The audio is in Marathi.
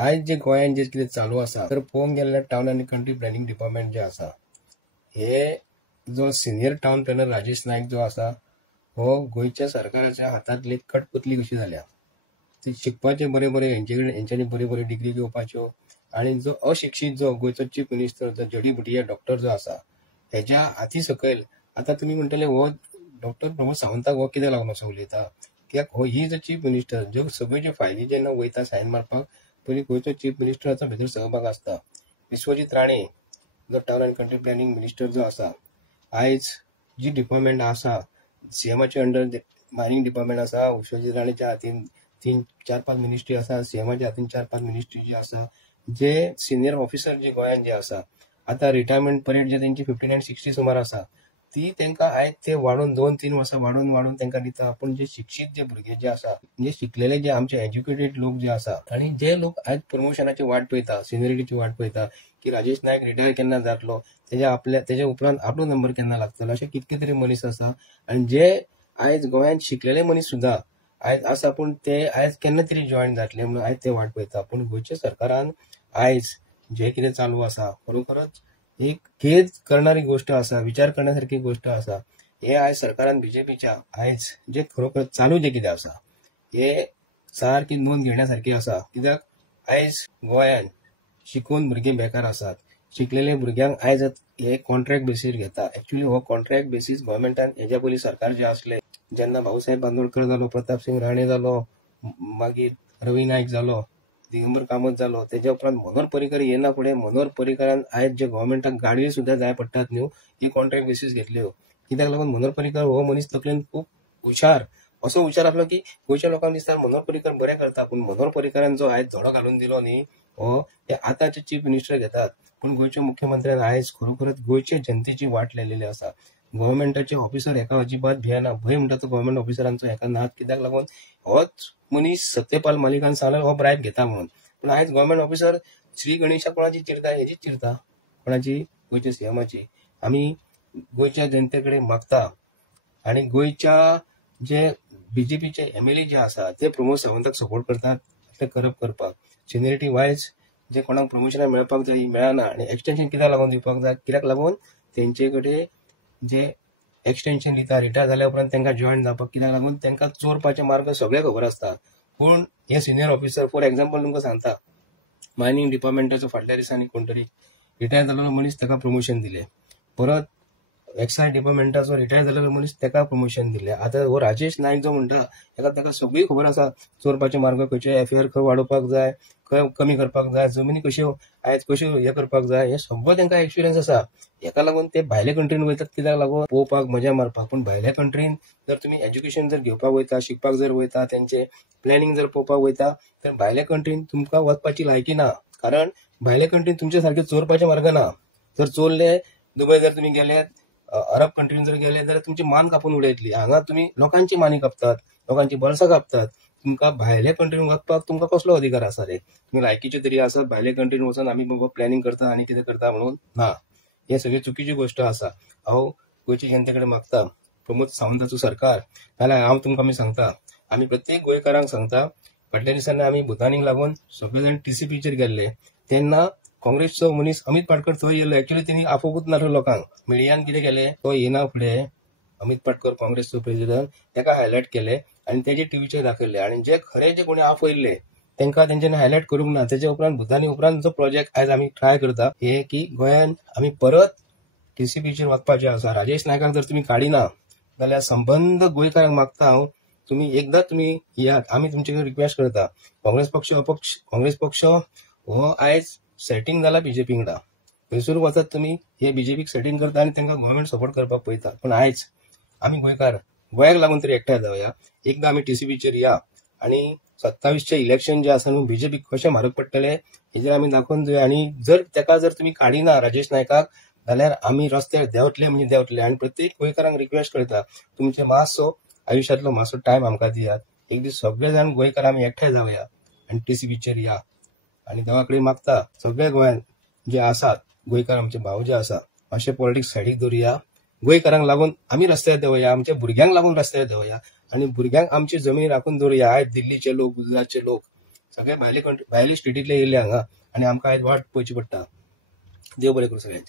आज जे गोंयांत जे कितें चालू आसा तर पळोवंक गेल्यार टावन आनी कंट्री प्लॅनिंग डिपार्टमेंट जे आसा हे जो सिनियर टावन प्लॅनर राजेश नायक जो आसा हो गोंयच्या सरकाराच्या हातांतली कटपुतली कशी जाल्या। ती शिकपाचे बरे बरे हेंच्यांनी बरे बरे डिग्री घेवपाच्यो आणि जो अशिक्षीत जो गोंयचो चीफ मिनिस्टर जो जडी भुटिया डॉक्टर जो आसा हेच्या हाती सकयल आता तुम्ही म्हणटले हो डॉक्टर प्रमोद सावंताक हो कित्याक लागून असो उलयता, कित्याक हो ही जो चीफ मिनिस्टर ज्यो सगळ्यो फायली जेन्ना वयता सायन मारपाक पयलीं गोंयचो चीफ मिनिस्टराचो भितर सहभाग आसता। विश्वजीत राणे जो टावन आनी कंट्री प्लॅनिंग मिनिस्टर जो आसा आयज जी डिपार्टमेंट आसा सीएमाच्या अंडर मायनिंग डिपार्टमेंट आसा, विश्वजीत राणेच्या हातीन 3-4-5 मिनिस्ट्री आसा, सीएमाच्या हातीन 4-5 मिनिस्ट्री जी आसा, जे सिनियर ऑफिसर जे गोंयांत जे आसा आता रिटायरमेंट पिरियड जे तेंची 59-60 सुमार आसा ती तेंका आयज ते वाडून 2-3 वर्सां वाडून तेंका दिता। पण जे शिक्षीत जे भुरगे जे आसा जे शिकलेले जे आमचे एज्युकेटेड लोक जे आसा आणि जे लोक आयज प्रमोशनाची वाट पळयता, सिनियरिटीची वाट पळयता की राजेश नायक रिटायर केन्ना जातलो, तेच्या उपरांत आपलो नंबर केन्ना लागतलो, अशे कितके तरी मनीस आसा। आणि जे आयज गोंयांत शिकलेले मनीस सुद्धा आयज आसा पण ते आयज केन्ना तरी जॉईन जातले म्हणून आयज ते वाट पळयता। पण गोंयच्या सरकारान आयज जे कितें चालू आसा खरोखरच एक खेद करणारी गोष्ट आसा, विचार करण्यासारखी गोष्ट आसा। हे आयज सरकारान बीजेपीच्या आयज जे खरोखर चालू जे कितें आसा हे सारकी नोंद घेण्यासारखी आसा। कित्याक आयज गोंयांत शिकून भुरगे बेकार आसात, शिकलेले भुरग्यांक आयज हे कॉन्ट्रॅक्ट बेसीस घेता। एक्चुअली हो कॉन्ट्रॅक्ट बेसीस गोव्हर्मेंटान हेच्या पयलीं सरकार जे आसले जेन्ना भाऊसाहेब बांदोडकर जालो, प्रताप सिंग राणे जालो, मागीर रवी नायक जालो, दिगंबर कामत जालो, तेच्या उपरांत मनोहर पर्रीकर येना फुडें मनोहर पर्रीकरान आयज जे गोव्हर्मेंटाक गाडयो सुद्धा जाय पडटात न्हू ही कॉन्ट्रॅक्ट बेसीस घेतल्यो। कित्याक लागून मनोहर पर्रीकर हो मनीस तकलेन खूब हुशार असो हुशार आसलो की गोंयच्या लोकांक दिसता मनोहर पर्रीकर बरें करता। पण मनोहर पर्रीकरान जो आयज झोडो घालून दिलो न्ही हो हे आतांचे चीफ मिनिस्टर घेतात। पण गोंयच्या मुख्यमंत्र्यान आयज खरोखरच गोंयच्या जनतेची वाट लायलेली आसा। गोव्हर्मेंटाचे ऑफिसर हेका अजिबात भियेना, भंय म्हणटा तो गोव्हर्मेंट ऑफिसरांचो हेका नात। कित्याक लागून होच मनीस सत्यपाल मलिकान सांगलें हो ब्रायब घेता म्हणून। पण आयज गोव्हर्मेंट ऑफिसर श्री गणेशा कोणाची चिरता, हेची चिरता कोणाची, गोंयच्या सीएमाची। आमी गोंयच्या जनतेकडे मागता आणि गोंयच्या जे बीजेपीचे एमएलए जे आसा ते प्रमोद सावंताक सपोर्ट करतात ते करपाक सिनियरिटी वायज जे कोणाक प्रमोशनाक मेळपाक जाय मेळना आणि एक्सटेन्शन कित्याक लागून दिवपाक जाय, कित्याक लागून तेंचे कडेन जे एक्सटेन्शन दिता रिटायर जाल्या उपरांत तेंका जॉईन जावपाक, कित्याक लागून तेंका चोरपाचे मार्ग सगळे खबर आसता। पूण हे सिनियर ऑफिसर फॉर एक्झाम्पल तुमकां सांगता मायनिंग डिपार्टमेंटाचो फाटल्या दिसांनी कोण तरी रिटायर जाल्लो मनीस ताका प्रमोशन दिले, परत एक्सायज डिपार्टमेंटाचो रिटायर जाल्लो मनीस ताका प्रमोशन दिले। आता हो राजेश नायक जो म्हणटा ताका सगळी खबर आसा चोरपाचे मार्ग खंयचे, एफआयआर खंय वाडोवपाक जाय, खंय कमी करपाक जाय, जमिनी कश्यो आयज कश्यो हे करपाक जाय, हे सगळं तांकां एक्सपिरियन्स आसा। हेका लागून ते भायल्या कंट्रीन वयतात कित्याक लागून पळोवपाक मजा मारपाक। पण भायल्या कंट्रीन जर तुम्ही एज्युकेशन जर घेवपाक वयता, शिकपाक जर वयता, तेंचे प्लॅनिंग जर पळोवपाक वयता तर भायल्या कंट्रीन तुमकां वचपाची लायकी ना। कारण भायल्या कंट्रीन तुमचे सारखे चोरपाचे मार्ग ना। जर चोरले दुबय जर तुम्ही गेले, अरब कंट्रीन जर गेले जाल्यार तुमची मान कापून उडयतली। हांगा तुम्ही लोकांची मानी कापतात, लोकांची बळसां कापतात। तुमकां भायल्या कंट्रीन वचपाक तुमकां कसलो अधिकार आसा रे? तुम्ही लायकीचे तरी आसात भायल्या कंट्रीन वचून आमी बाबा प्लॅनिंग करता आनी कितें करता म्हणून ना, हे सगळी चुकीची गोष्ट आसा। हांव गोंयच्या जनतेकडे मागता प्रमोद सावंताचो सरकार नाल्यार हांव तुमकां आमी सांगता, आमी प्रत्येक गोंयकारांक सांगता फाटल्या दिसांनी आमी भुतानीक लागून सगळे जाण टीसीपीचेर गेल्ले तेन्ना काँग्रेसचो मनीस अमित पाटकर थंय येयल्लो। एक्चुअली तेणी आफोवूच नासलो लोकांक, मिडियान कितें केलें तो येना फुडें अमित पाटकर काँग्रेसचो प्रेसिडेंट ताका हायलायट केले आणि तेजे टीव्हीचेर दाखयले आणि जे खरे जे कोणी आफयल्ले तांकां तेंच्यांनी हायलायट करूंक ना। तेच्या उपरांत भुतानी उपरांत जो प्रोजेक्ट आयज आमी ट्राय करता हे की गोंयांत आमी परत टीसीपीचेर वचपाचे आसा। राजेश नायकाक जर तुम्ही काडिना जाल्यार संबंध गोंयकारांक मागता हांव तुम्ही एकदां तुम्ही यात, आमी तुमचे कडेन रिक्वेस्ट करता। काँग्रेस पक्ष हो आयज सेटिंग जाला बीजेपी वांगडा, थंयसर वचत तुम्ही हे बीजेपीक सेटिंग करता आणि तांकां गव्हर्मेंट सपोर्ट करपाक पळयता। पण आयज आमी गोंयकार गोंयाक लागून तरी एकठांय जावया, एकदां आमी टीसीपीचेर या आणि 27चे इलेक्शन जे आसा न्हू बीजेपीक कशें म्हारग पडटले हेजेर आमी दाखोवन दिवया। आणि जर ताका जर तुम्ही काडिना राजेश नायकाक जाल्यार आमी रस्त्यार देंवतले म्हणजे देंवतले। आणि प्रत्येक गोंयकारांक रिक्वेस्ट करता तुमचे मातसो आयुश्यांतलो मातसो टायम आमकां दियात, एक दीस सगळे जाण गोंयकार आमी एकठांय जावया आणि टीसीपीचेर या। आणि देवा कडेन मागता सगळे गोंयांत जे आसात गोंयकार आमचे भाव जे आसा अशें पॉलिटिक्स सायडीक दवरया, गोंयकारांक लागून आमी रस्त्यार देवया, आमच्या भुरग्यांक लागून रस्त्यार देवया आणि भुरग्यांक आमची जमीन राखून दवरया। आयज दिल्लीचे लोक, गुजरातचे लोक सगळे भायले स्टेटीतले येयले हांगा आणि आमकां आयज वाट पळोवची पडटा. देव बरें करूं सगळ्यांचे.